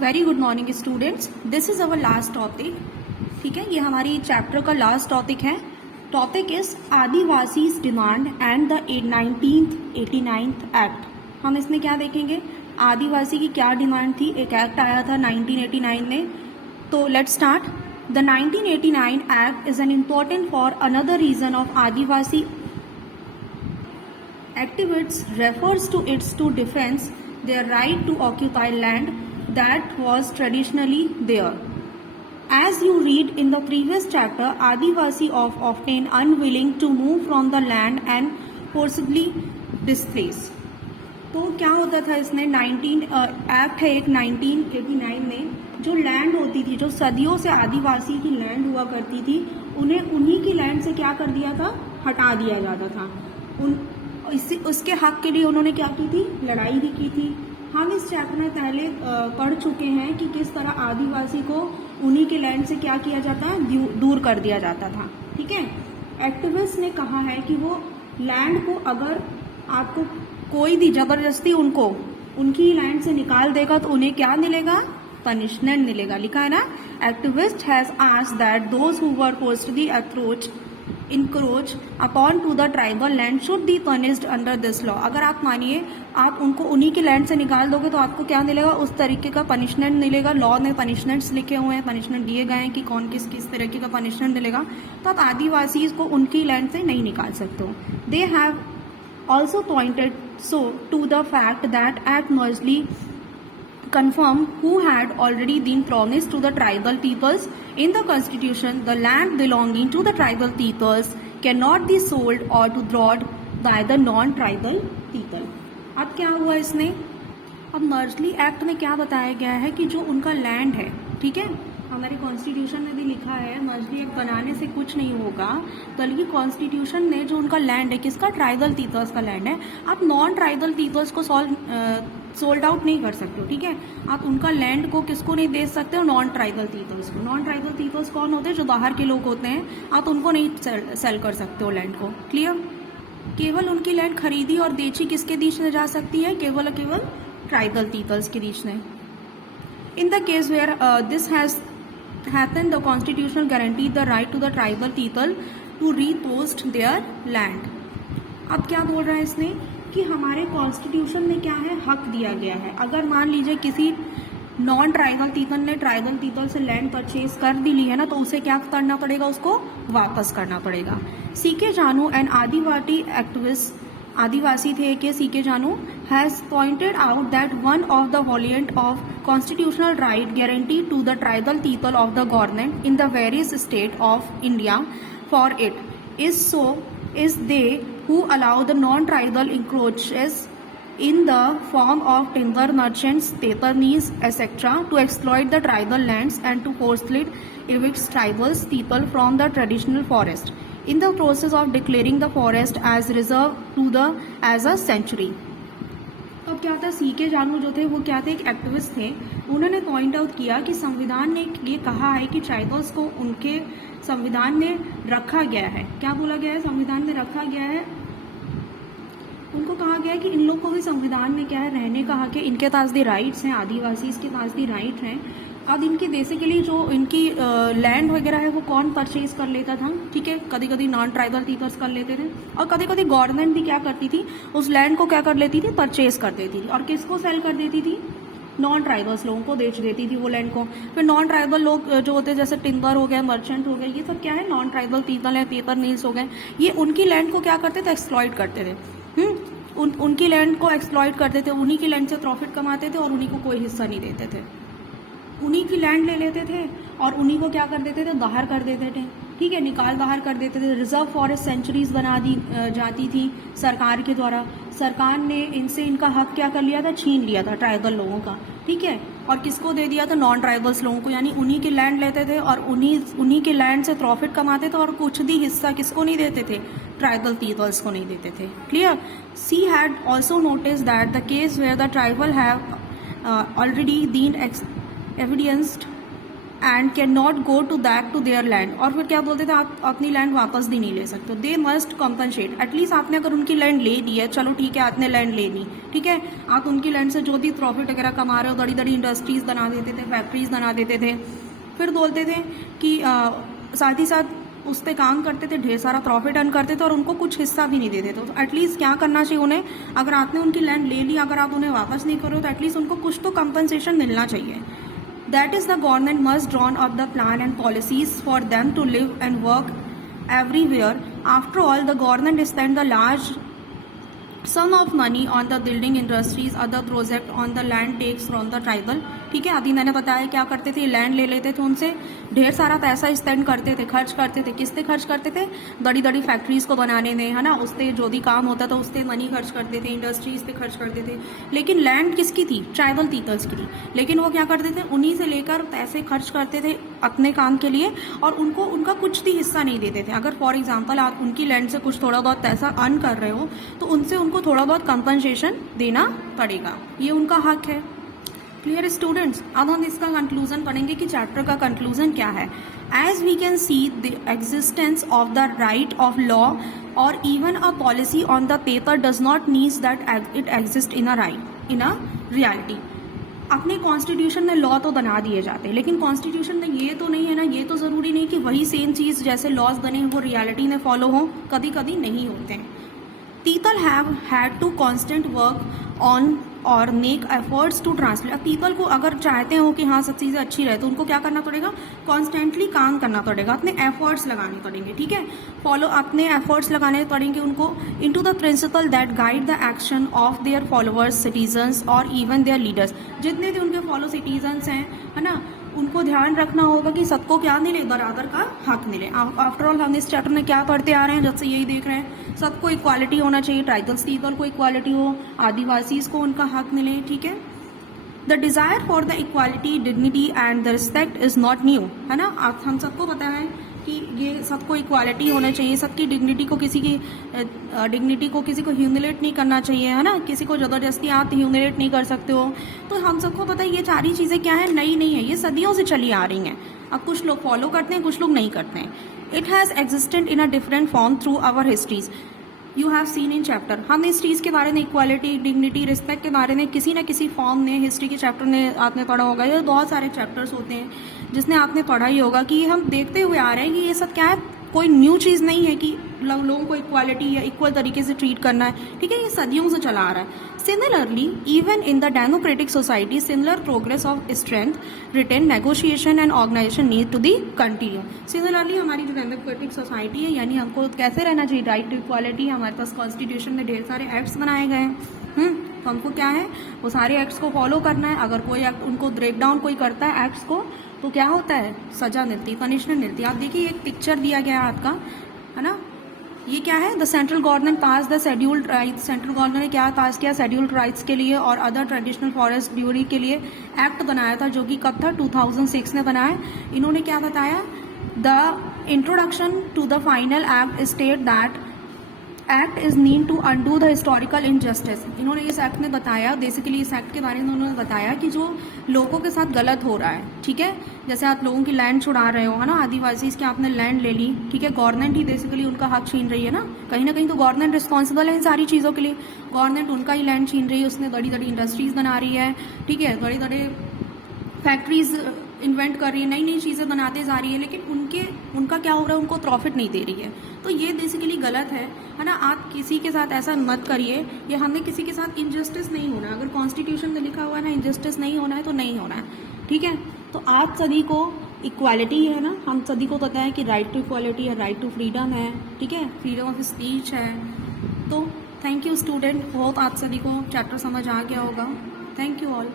Very good morning students, this is our last topic. ठीक है, ये हमारी चैप्टर का लास्ट टॉपिक है। Topic is Adivasi demand and the 1989 act. हम इसमें क्या देखेंगे, आदिवासी की क्या डिमांड थी। एक एक्ट आया था 1989 में। तो let's start. The 1989 act is an important for another reason of Adivasi activists refers to its to defense their right to occupy land that was traditionally there. As you read in the previous chapter, Adivasi of often unwilling to move from the land and forcibly displaced. तो क्या होता था इसमें 19 act है एक 1989 में, जो land होती थी, जो सदियों से आदिवासी की लैंड हुआ करती थी, उन्हें उन्हीं की लैंड से क्या कर दिया था, हटा दिया जाता था। उसके हक के लिए उन्होंने क्या की थी, लड़ाई भी की थी। हम इस चैप्टर में पहले पढ़ चुके हैं कि किस तरह आदिवासी को उन्हीं के लैंड से क्या किया जाता है, दूर कर दिया जाता था। ठीक है, एक्टिविस्ट ने कहा है कि वो लैंड को अगर आपको कोई भी जबरदस्ती उनको उनकी लैंड से निकाल देगा तो उन्हें क्या मिलेगा, पनिशमेंट मिलेगा। लिखा है ना, activist has asked that those who were forcefully encroach upon to the tribal land should be punished under this law। अगर आप मानिए आप उनको उन्हीं की लैंड से निकाल दोगे तो आपको क्या मिलेगा, उस तरीके का पनिशमेंट मिलेगा। लॉ में पनिशमेंट्स लिखे हुए हैं, पनिशमेंट दिए गए हैं कि कौन किस किस तरीके का पनिशमेंट मिलेगा। तो आप आदिवासी को उनकी लैंड से नहीं निकाल सकते हो। They have also pointed so to the fact that at merely confirm who had already been promised to the tribal peoples in the constitution the land belonging to the tribal peoples cannot be sold or to brought by the non-tribal people। अब क्या हुआ इसमें, अब मर्जली act में क्या बताया गया है कि जो उनका लैंड है, ठीक है, हमारे कॉन्स्टिट्यूशन में भी लिखा है मर्जली एक्ट बनाने से कुछ नहीं होगा, बल्कि कॉन्स्टिट्यूशन में जो उनका लैंड है, किसका, ट्राइबल पीपल्स का लैंड है, आप नॉन ट्राइबल पीपल्स को सोल्ड आउट नहीं कर सकते हो। ठीक है, आप उनका लैंड को किसको नहीं दे सकते हो, नॉन ट्राइबल पीपल्स को। नॉन ट्राइबल पीपल्स कौन होते हैं, जो बाहर के लोग होते हैं, आप उनको नहीं सेल कर सकते हो लैंड को। क्लियर, केवल उनकी लैंड खरीदी और बेची किसके बीच में जा सकती है, केवल ट्राइबल पीपल्स के बीच में। In the case where this has happened, the constitution guaranteed the right to the tribal people to repost their land। अब क्या बोल रहा है इसने कि हमारे कॉन्स्टिट्यूशन में क्या है, हक दिया गया है। अगर मान लीजिए किसी नॉन ट्राइबल पीपल ने ट्राइबल पीपल से लैंड परचेज कर भी ली है ना, तो उसे क्या करना पड़ेगा, उसको वापस करना पड़ेगा। सीके जानू एंड आदिवासी एक्टिविस्ट, आदिवासी थे के C K Janu, has pointed out that one of the valiant of constitutional right guaranteed to the tribal people of the government in the various state of India for it is they who allow the non-tribal encroaches in the form of timber merchants, paper mills, etc. to exploit the tribal lands and to forcibly evict tribal people from the traditional forest in the process of declaring the forest as reserve to the as a sanctuary। अब क्या था, C K जानू जो थे वो क्या थे, एक एक्टिविस्ट थे। उन्होंने पॉइंट आउट किया कि संविधान ने ये कहा है कि ट्राइबल्स को उनके संविधान में रखा गया है। क्या बोला गया है, संविधान में रखा गया है, उनको कहा गया है कि इन लोग को भी संविधान में क्या है, रहने का हक है, इनके पास भी राइट्स हैं, आदिवासी के पास भी राइट हैं। अब इनकी बेसिकली जो इनकी लैंड वगैरह है वो कौन परचेज कर लेता था, ठीक है, कभी कभी नॉन ट्राइबल पीपल्स कर लेते थे, और कभी कभी गवर्नमेंट भी क्या करती थी, उस लैंड को क्या कर लेती थी, परचेज कर देती थी। और किसको सेल कर देती थी, नॉन ट्राइबल्स लोगों को बेच देती थी वो लैंड को। फिर नॉन ट्राइबल लोग जो होते हैं, जैसे टिम्बर हो गए, मर्चेंट हो गए, ये सब क्या है, नॉन ट्राइबल पीपल है, पेपर मिल्स हो गए, ये उनकी लैंड को क्या करते थे, एक्सप्लॉइट करते थे। उनकी लैंड को एक्सप्लॉइट करते थे, उन्हीं की लैंड से प्रॉफिट कमाते थे और उन्हीं को कोई हिस्सा नहीं देते थे। उन्हीं की लैंड ले लेते थे और उन्हीं को क्या कर देते थे, बाहर कर देते थे। ठीक है, निकाल बाहर कर देते थे। रिजर्व फॉरेस्ट सेंचुरीज बना दी जाती थी सरकार के द्वारा। सरकार ने इनसे इनका हक क्या कर लिया था, छीन लिया था ट्राइबल लोगों का। ठीक है, और किसको दे दिया था, नॉन ट्राइबल्स लोगों को, यानी उन्हीं की लैंड लेते थे और उन्हीं के लैंड से प्रॉफिट कमाते थे और कुछ भी हिस्सा किसको नहीं देते थे, ट्राइबल पीपल्स को नहीं देते थे। Clear, she had also notice that the case where the tribal have already been evidenced and can not go to back to their land. और फिर क्या बोलते थे, आप अपनी लैंड वापस भी नहीं ले सकते, दे मस्ट कॉम्पनसेट। एटलीस्ट आपने अगर उनकी लैंड ले ली है, चलो ठीक है आपने लैंड ले ली, ठीक है, आप उनकी लैंड से जो भी प्रॉफिट वगैरह कमा रहे हो, बड़ी बड़ी इंडस्ट्रीज बना देते थे, फैक्ट्रीज बना देते थे, फिर बोलते थे कि साथ ही साथ उस पर काम करते थे, ढेर सारा प्रॉफिट अर्न करते थे और उनको कुछ हिस्सा भी नहीं देते थे। तो एटलीस्ट क्या करना चाहिए उन्हें, अगर आपने उनकी लैंड ले ली, अगर आप उन्हें वापस नहीं करो तो एटलीस्ट उनको कुछ तो कंपनसेशन मिलना चाहिए। That is the government must drawn up the plan and policies for them to live and work everywhere. After all the government spend the large sum of money on the building industries other project on the land takes from the tribal. ठीक है, अभी मैंने बताया क्या करते थे, land ले लेते थे उनसे, ढेर सारा पैसा स्पेंड करते थे, खर्च करते थे। किस पे खर्च करते थे, बड़ी बड़ी फैक्ट्रीज को बनाने में, है ना, उस पर जो भी काम होता था उस पर मनी खर्च करते थे, इंडस्ट्रीज पे खर्च करते थे। लेकिन लैंड किसकी थी, ट्राइबल पीपल्स की थी। लेकिन वो क्या करते थे, उन्हीं से लेकर पैसे खर्च करते थे अपने काम के लिए और उनको उनका कुछ भी हिस्सा नहीं देते थे। अगर फॉर एग्जाम्पल आप उनकी लैंड से कुछ थोड़ा बहुत पैसा अर्न कर रहे हो तो उनसे उनको थोड़ा बहुत कंपनसेशन देना पड़ेगा, ये उनका हक है। क्लियर स्टूडेंट्स, अब हम इसका कंक्लूजन पढ़ेंगे कि चैप्टर का कंक्लूजन क्या है। As we can see the existence of the right of law और even a policy on the paper does not means that it exist in a reality. अपने कॉन्स्टिट्यूशन में लॉ तो बना दिए जाते हैं, लेकिन कॉन्स्टिट्यूशन में ये तो नहीं है ना, ये तो ज़रूरी नहीं कि वही सेम चीज़ जैसे लॉज बने वो रियलिटी में फॉलो हो, कभी कभी नहीं होते हैं। People have had to constant work on और मेक एफर्ट्स टू ट्रांसलेट। अब पीपल को अगर चाहते हो कि हाँ सब चीज़ें अच्छी रहे तो उनको क्या करना पड़ेगा, कॉन्स्टेंटली काम करना पड़ेगा, अपने एफर्ट्स लगाने पड़ेंगे, ठीक है, फॉलो अपने एफर्ट्स लगाने पड़ेंगे उनको into the principal that guide the action of their followers, citizens और इवन देयर लीडर्स। जितने भी उनके फॉलो सिटीजन्स हैं, है ना, उनको ध्यान रखना होगा कि सबको क्या मिले, बराबर का हक मिले। आफ्टर ऑल हम इस चैप्टर में क्या पढ़ते आ रहे हैं, जब से यही देख रहे हैं, सबको इक्वालिटी होना चाहिए, ट्राइबल्स पीपल को इक्वालिटी हो, आदिवासीज को उनका हक मिले, ठीक है। The desire for the equality, dignity and the respect is not new, है ना, आप हम सबको पता है कि ये सबको इक्वालिटी होना चाहिए, सबकी डिग्निटी को किसी को ह्यूमिलेट नहीं करना चाहिए, है ना, किसी को ज़बरदस्ती आप ह्यूमिलेट नहीं कर सकते हो। तो हम सबको पता है ये सारी चीज़ें क्या है, नई नहीं है, ये सदियों से चली आ रही हैं। अब कुछ लोग फॉलो करते हैं, कुछ लोग नहीं करते हैं। It has existed in a different form through our histories, you have seen in chapter. हम इस चीज़ के बारे में, इक्वालिटी, डिग्निटी, रिस्पेक्ट के बारे में किसी न किसी फॉर्म में हिस्ट्री के चैप्टर में आपने पढ़ा होगा, ये बहुत सारे चैप्टर्स होते हैं जिसने आपने पढ़ा ही होगा कि ये हम देखते हुए आ रहे हैं कि ये सब क्या है, कोई न्यू चीज़ नहीं है कि लोगों को इक्वालिटी या इक्वल तरीके से ट्रीट करना है, ठीक है, ये सदियों से चला आ रहा है। Similarly even in the democratic society similar progress of strength, written, negotiation and organisation need to the continue. Similarly हमारी जो डेमोक्रेटिक सोसाइटी है, यानी हमको कैसे रहना चाहिए, राइट टू इक्वालिटी, हमारे पास कॉन्स्टिट्यूशन में ढेर सारे एक्ट्स बनाए गए हैं, तो हमको क्या है, वो सारे एक्ट्स को फॉलो करना है। अगर कोई एक्ट उनको ब्रेक डाउन कोई करता है एक्ट्स को तो क्या होता है, सजा मिलती है, पनिशमेंट मिलती है। आप देखिए एक पिक्चर दिया गया है आपका, है ना, ये क्या है, the central government pass the scheduled rights. Central government ने क्या पास किया, शेड्यूल्ड राइट्स के लिए और अदर ट्रेडिशनल फॉरेस्ट ड्यूरी के लिए एक्ट बनाया था, जो कि कब था, 2006 में बनाया। इन्होंने क्या बताया, the introduction to the final act state that act is mean to undo the historical injustice. इन्होंने इस एक्ट में बताया, बेसिकली इस एक्ट के बारे में उन्होंने बताया कि जो लोगों के साथ गलत हो रहा है, ठीक है, जैसे आप लोगों की लैंड छुड़ा रहे हो, है ना, आदिवासी की आपने लैंड ले ली, ठीक है, गवर्नमेंट ही बेसिकली उनका हक छीन रही है ना कहीं तो गवर्नमेंट रिस्पॉन्सिबल है इन सारी चीज़ों के लिए, गवर्नमेंट उनका ही लैंड छीन रही है, उसने बड़ी बड़ी इंडस्ट्रीज बना रही है, ठीक है, बड़े बड़े फैक्ट्रीज इन्वेंट कर रही है, नई नई चीज़ें बनाते जा रही है, लेकिन उनका क्या हो रहा है, उनको प्रॉफिट नहीं दे रही है। तो ये बेसिकली गलत है ना। आप किसी के साथ ऐसा मत करिए, ये हमें किसी के साथ इनजस्टिस नहीं होना। अगर कॉन्स्टिट्यूशन में लिखा हुआ है ना इनजस्टिस नहीं होना है तो नहीं होना है, ठीक है। तो आप सभी को इक्वालिटी है ना, हम सभी को पता है कि राइट टू इक्वालिटी है, राइट टू फ्रीडम है, ठीक है, फ्रीडम ऑफ स्पीच है। तो थैंक यू स्टूडेंट, होप आप सभी को चैप्टर समझ आ गया होगा। Thank you all.